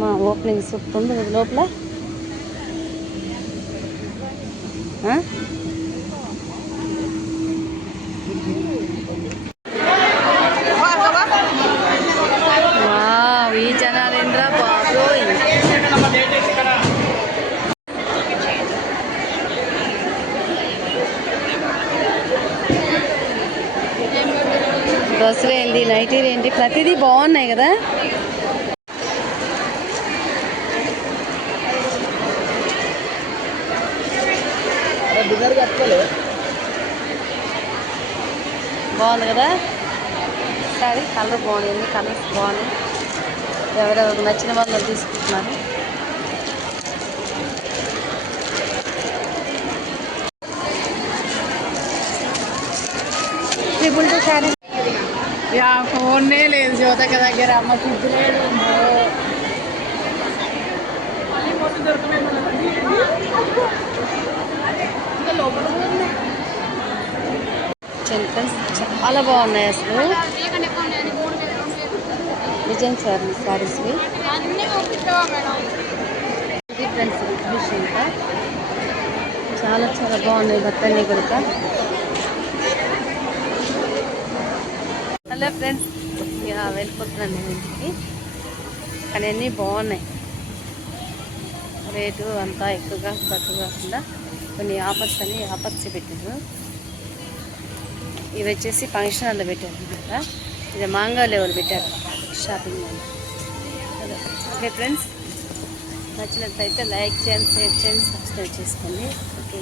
మా opening super ఉంది లోపల. ఈ జనాలేంద్ర బాబోయ్. డ్రెస్సులు ఏంటి, నైటీలు ఏంటి, ప్రతిదీ బాగున్నాయి కదా. బాగుంది కదా సారీ. కలర్ బాగుంది, ఎన్ని కలర్స్ బాగున్నాయి. ఎవరెవరికి నచ్చిన వాళ్ళు తీసుకుంటున్నారు. ఫోన్నే లేదు జ్యోతక దగ్గర. అమ్మ ఫుడ్ లేదు. చాలా బాగున్నాయి అసలు. నిజం సార్ శారీస్వి ఫ్రెండ్స్. ఇంకా చాలా చాలా బాగున్నాయి బట్టలన్నీ కూడా. హలో ఫ్రెండ్స్, ఇక వెళ్ళిపోతున్నాను నేను ఇంటికి. కానీ అన్నీ బాగున్నాయి. రేటు అంతా ఎక్కువగా తక్కువ కాకుండా కొన్ని ఆఫర్స్ పెట్టారు. ఇవి వచ్చేసి ఫంక్షన్ హాల్లో పెట్టారు అనమాట. ఇది మాంగా లెవెల్ పెట్టారు షాపింగ్ మాల్. ఓకే ఫ్రెండ్స్, నచ్చినట్లయితే లైక్ చేయండి, షేర్ చేయండి, సబ్స్క్రైబ్ చేసుకోండి. ఓకే.